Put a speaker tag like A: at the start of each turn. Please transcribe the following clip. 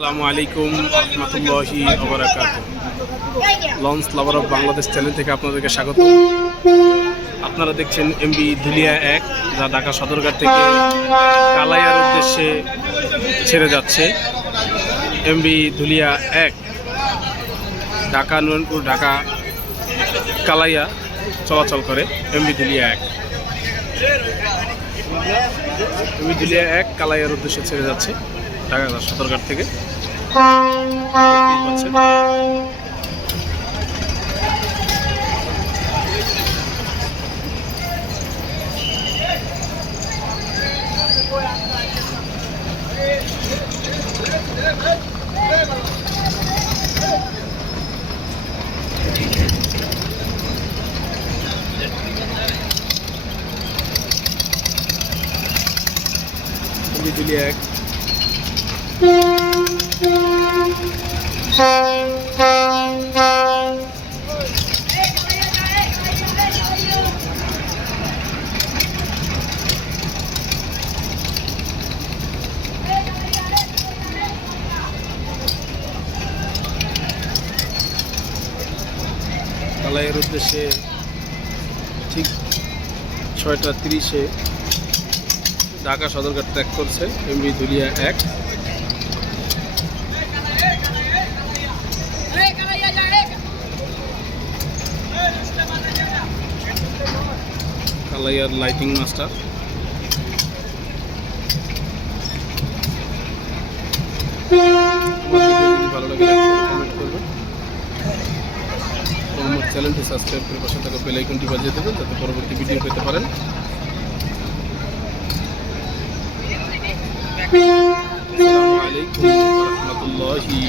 A: আসসালামু আলাইকুম, রহমতুল্লাহি launch lover of Bangladesh channel থেকে আপনাদেরকে স্বাগত। আপনারা দেখছেন এমবি ধুলিয়া এক, যা ঢাকা সদরঘাট থেকে কালাইয়ার উদ্দেশ্যে ছেড়ে যাচ্ছে। এমবি ধুলিয়া এক, ঢাকা নুরনপুর, ঢাকা কালাইয়া চলাচল করে এমবি ধুলিয়া এক। এমবি ধুলিয়া এক, কালাইয়ার উদ্দেশ্যে ছেড়ে যাচ্ছে। ঢাকা সদরঘাট থেকে পাচ্ছেন। এক কালাইয়ের উদ্দেশ্যে ঠিক ছয়টা তিরিশে ঢাকা সদরঘাট ত্যাগ করছে এমবি দুলিয়া এক। কালাইয়ার লাইটিং মাস্টার আমার চ্যানেলটি সাবস্ক্রাইব করে পাশে থাকা বেল আইকনটি বাজিয়ে দেবেন যাতে পরবর্তী ভিডিও পেতে পারেন। আসসালামু আলাইকুম রহমতুল্লাহি।